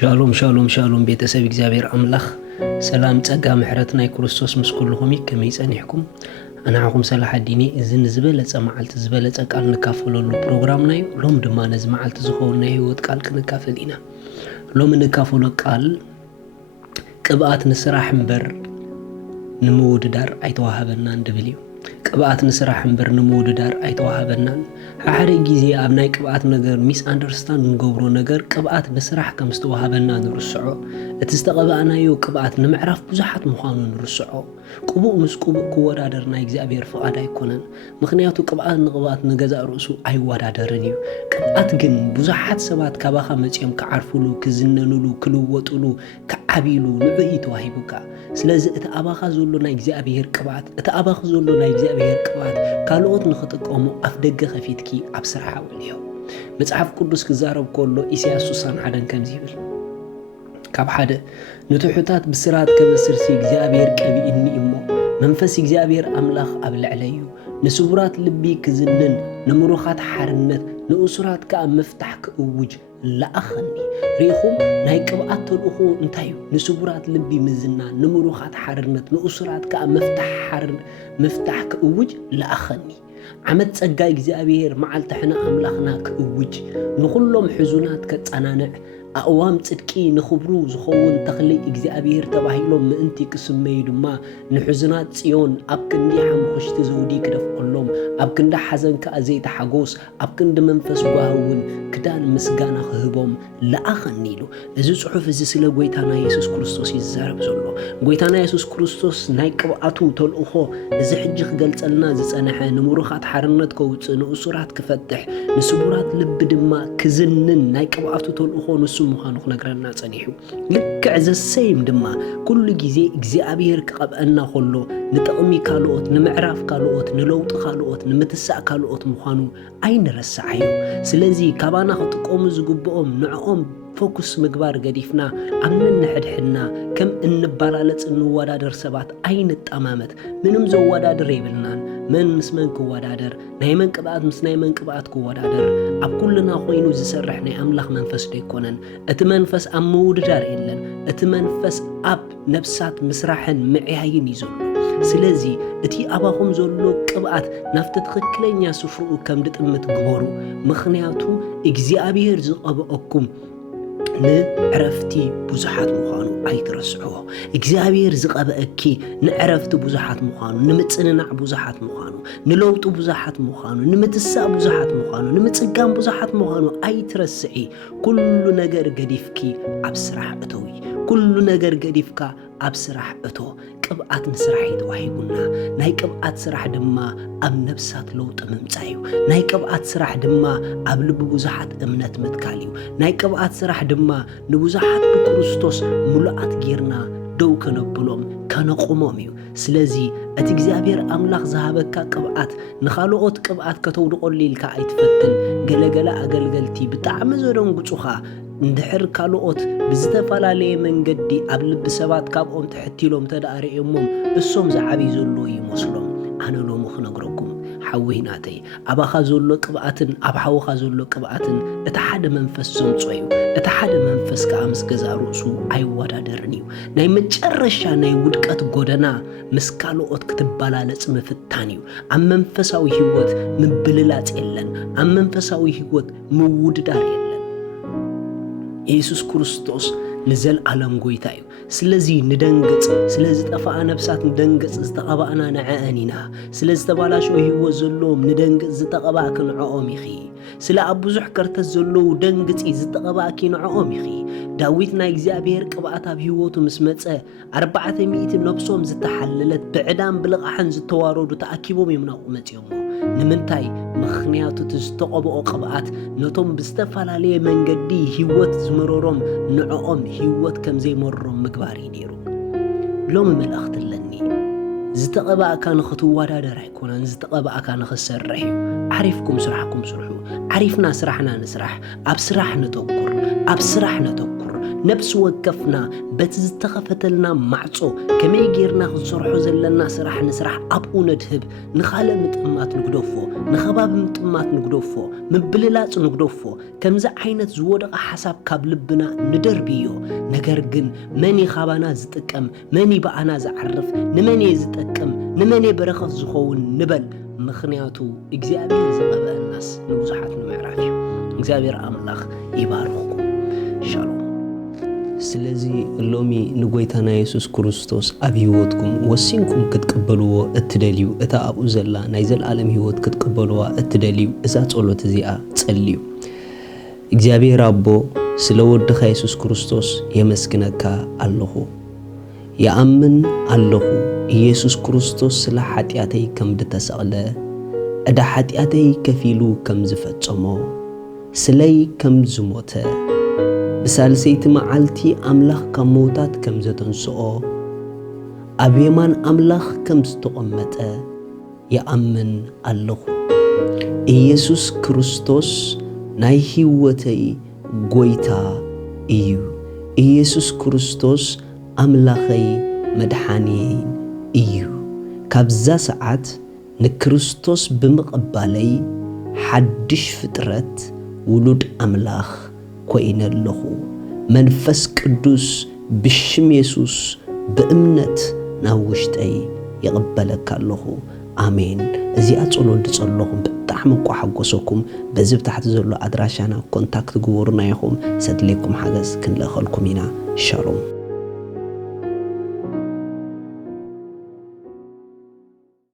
ሻሎም ሻሎም ሻሎም ቤተሰብ እግዚአብሔር አምላኽ ሰላም ጸጋ ምሕረት ናይ ክርስቶስ ምስ ኩልኹም ከመይ ጸኒሕኩም ኣናኹም ሰላሕ ዲኒ እዝን ዝበለጸ መዓልቲ ዝበለጸ ቃል ንካፈለሉ ፕሮግራምና እዩ ሎም ድማ ነዚ መዓልቲ ዝኸውን ናይ ህይወት ቃል ክንካፈል ኢና ሎም ንካፈሎ ቃል ቅብኣት ንስራሕ እምበር ንምውድዳር ኣይተዋሃበና እንድብል እዩ ቅብኣት ንስራሕ እምበር ንምውድዳር ኣይተዋሃበናን ሓደ ጊዜ ኣብ ናይ ቅብኣት ነገር ሚስ አንደርስታንድ ንገብሮ ነገር ቅብኣት ንስራሕ ከም ዝተዋሃበና ንርስዖ እቲ ዝተቐብኣናዮ ቅብኣት ንምዕራፍ ብዙሓት ምዃኑ ንርስዖ ቅቡእ ምስ ቅቡእ ክወዳደር ናይ እግዚአብሔር ፍቓድ ኣይኮነን ምክንያቱ ቅብኣት ንቅብኣት ንገዛእ ርእሱ ኣይወዳደርን እዩ ቅብኣት ግን ብዙሓት ሰባት ካባኻ መፅኦም ክዓርፍሉ ክዝነንሉ ክልወጥሉ ክዓቢሉ ንዑይ ተዋሂቡካ ስለዚ እቲ ኣባኻ ዘሎ ናይ እግዚአብሔር ቅብኣት እቲ ኣባኻ ዘሎ ናይ እግዚአብሔር ቅብኣት ካልኦት ንኽጥቀሙ ኣፍ ደገ ኸፊትኪ ኣብ ስራሕ ኣውልዮ መጽሓፍ ቅዱስ ክዛረብ ከሎ ኢሳይያስ 61 ከምዚ ይብል ካብ ሓደ ንትሑታት ብስራት ከበስርሲ እግዚአብሔር ቀቢእኒ እሞ መንፈስ እግዚአብሔር ኣምላኽ ኣብ ልዕለዩ ንስቡራት ልቢ ክዝንን ንምሩኻት ሓርነት ንእሱራት ከዓ መፍታሕ ክእውጅ ለኣኸኒ ሪኢኹም ናይ ቅብኣት ተልእኾ እንታይ እዩ ንስቡራት ልቢ ምዝና ንምሩኻት ሓርነት ንእሱራት ከዓ መፍታሕ ክእውጅ ለኣኸኒ ዓመት ጸጋ እግዚአብሔር መዓልቲ ኣምላኽና ክእውጅ ንኹሎም ሕዙናት ከጸናንዕ ኣእዋም ጽድቂ ንኽብሩ ዝኸውን ተኽሊ እግዚአብሔር ተባሂሎም ምእንቲ ክስመዩ ድማ ንሕዙናት ጽዮን ኣብ ክንዲ ሓሙኽሽቲ ዘውዲ ክደፍቀሎም ኣብ ክንዲ ሓዘን ከዓ ዘይተሓጎስ ኣብ ክንዲ መንፈስ ጓህውን ክዳን ምስጋና ክህቦም ለኣኸኒ ኢሉ እዚ ጽሑፍ እዚ ስለ ጎይታና ኢየሱስ ክርስቶስ ይዛረብ ዘሎ ጎይታና ኢየሱስ ክርስቶስ ናይ ቅብኣቱ ተልእኾ እዚ ሕጂ ክገልጸልና ዝጸንሐ ንምሩኻት ሓርነት ከውፅእ ንእሱራት ክፈትሕ ንስቡራት ልቢ ድማ ክዝንን ናይ ቅብኣቱ ተልእኾ ንሱ ምዃኑ ክነግረና ጸኒሑ ልክዕ ዘሰይም ድማ ኩሉ ጊዜ እግዚአብሔር ክቐብአና ከሎ ንጥቕሚ ካልኦት ንምዕራፍ ካልኦት ንለውጢ ካልኦት ንምትሳእ ካልኦት ምዃኑ ኣይንረሳዓዩ ስለዚ ካባና ክጥቀሙ ዝግብኦም ንዕኦም ፎኩስ ምግባር ገዲፍና ኣብ ንሕድሕድና ከም እንባላለጽ እንወዳደር ሰባት ኣይንጠማመት ምንም ዘወዳደር የብልናን መን ምስ መን ክወዳደር ናይ መን ቅብኣት ምስ ናይ መን ቅብኣት ክወዳደር ኣብ ኩልና ኮይኑ ዝሰርሕ ናይ ኣምላኽ መንፈስ ደይኮነን እቲ መንፈስ ኣብ ምውድዳር የለን እቲ መንፈስ ኣብ ነፍሳት ምስራሕን ምዕያይን እዩ ዘሎ ስለዚ እቲ ኣባኹም ዘሎ ቅብኣት ናፍቲ ትኽክለኛ ስፍርኡ ከም ድጥምት ግበሩ ምኽንያቱ እግዚአብሔር ዝቐብአኩም ንዕረፍቲ ብዙሓት ምዃኑ ኣይትረስዕዎ እግዚአብሔር ዝቐብአኪ ንዕረፍቲ ብዙሓት ምዃኑ ንምጽንናዕ ብዙሓት ምዃኑ ንለውጡ ብዙሓት ምዃኑ ንምትሳእ ብዙሓት ምዃኑ ንምጽጋም ብዙሓት ምዃኑ ኣይትረስዒ ኩሉ ነገር ገዲፍኪ ኣብ ስራሕ እተዊ ኩሉ ነገር ገዲፍካ ኣብ ስራሕ እቶ ቅብኣት ንስራሕ ይተዋሂቡና ናይ ቅብኣት ስራሕ ድማ ኣብ ነፍሳት ለውጢ ምምጻእ እዩ ናይ ቅብኣት ስራሕ ድማ ኣብ ልቢ ብዙሓት እምነት ምትካል እዩ ናይ ቅብኣት ስራሕ ድማ ንብዙሓት ብክርስቶስ ሙሉኣት ጌርና ደው ከነብሎም ከነቆሞም እዩ ስለዚ እቲ እግዚአብሔር ኣምላኽ ዝሃበካ ቅብኣት ንኻልኦት ቅብኣት ከተውድቆሉ ኢልካ ኣይትፈትን ገለገለ ኣገልገልቲ ብጣዕሚ ዘደንግጹኻ እንድሕር ካልኦት ብዝተፈላለየ መንገዲ ኣብ ልቢ ሰባት ካብኦም ትሕቲሎም ተዳርዮሞም እሶም ዝዓብይ ዘሎ ይመስሎም ኣነ ሎሙ ክነግረኩም ሓዊናተይ ኣባኻ ዘሎ ቅብኣትን ኣብ ሓውኻ ዘሎ ቅብኣትን እቲ ሓደ መንፈስ ዘምጾ እዩ እቲ ሓደ መንፈስ ከዓ ምስ ገዛእ ርእሱ ኣይወዳደርን እዩ ናይ መጨረሻ ናይ ውድቀት ጎደና ምስ ካልኦት ክትባላለጽ ምፍታን እዩ ኣብ መንፈሳዊ ህይወት ምብልላጽ የለን ኣብ መንፈሳዊ ህይወት ምውድዳር የለን ኢየሱስ ክርስቶስ ንዘለዓለም ጎይታ እዩ ስለዚ ንደንግጽ ስለዚ ጠፋኣ ነፍሳት ንደንግጽ ዝተቐባእና ንዕአን ኢና ስለ ዝተባላሸው ህይወት ዘለዎም ንደንግጽ ዝተቐባእክ ንዕኦም ኢኺ ስለ ኣብ ብዙሕ ከርተት ዘለዉ ደንግጺ ዝተቐባእኪ ንዕኦም ኢኺ ዳዊት ናይ እግዚአብሔር ቅብኣት ኣብ ህይወቱ ምስ መጸ 400 ነፍሶም ዝተሓለለት ብዕዳም ብልቕሓን ዝተዋረዱ ተኣኪቦም እዮም ናብኡ መጺኦም ንምንታይ ምኽንያቱ ዝተቐብኦ ቅብኣት ነቶም ብዝተፈላለየ መንገዲ ህይወት ዝመረሮም ንዕኦም ህይወት ከም ዘይመረሮም ምግባር እዩ ነይሩ ሎሚ መልእኽቲ ኣለኒ ዝተቐብአካ ንኽትወዳደር ኣይኮነን ዝተቐብአካ ንኽትሰርሕ እዩ ዓሪፍኩም ስራሕኩም ስርሑ ዓሪፍና ስራሕና ንስራሕ ኣብ ስራሕ ነተኩር نفس وقفنا بتزتخفتلنا معصو كمي غيرنا نصرحو زلنا سراح نسرح أبقو ندهب نخالة متأمات نقدوفو نخباب متأمات نقدوفو مبللات نقدوفو كمزا عينت زودق حساب كابلبنا ندربيو نقرقن مني خابانا زتكم مني بقانا زعرف نمني زتكم نمني برخف زخون نبل مخنياتو إجزابير زبابا الناس نوزحات نمعرافيو إجزابير أملاخ يبارخكم شالوم سلازي اللومي نقويتانا يسوس كروستوس أبي هيوتكم وسينكم كتقبلوا التدليو إتا أبو زلا نايزل عالم هيوت كتقبلوا التدليو إذا تقولوا تزيئة تسأليو إجزابير ربو سلوود دخا يسوس كروستوس يمسكنك الله يأمن الله يسوس كروستوس سلا حتياتي كم دتسأله أدا حتياتي كفيلو كم زفتشمو سلي كم زموته بسالسيت معالتي أملاخ كموتات كم زتنسؤو أبيمان أملاخ كم ستقمته يأمن الله يسوس كروستوس ناي هيوتي قويتا إيو يسوس كروستوس أملاخي مدحاني إيو كابزا ساعات نكريستوس بمقبالي حدش فترت ولود أملاخ كوين الله منفس قدوس بشم يسوس بأمنت ناوشتي يقبلك الله آمين زي أتصلوا لتصلوهم بتحمقوا حقوسكم بزب تحت زلو أدراشانا كونتاكت قورنا يخوم سدليكم حاجز كن لأخلكم هنا شالوم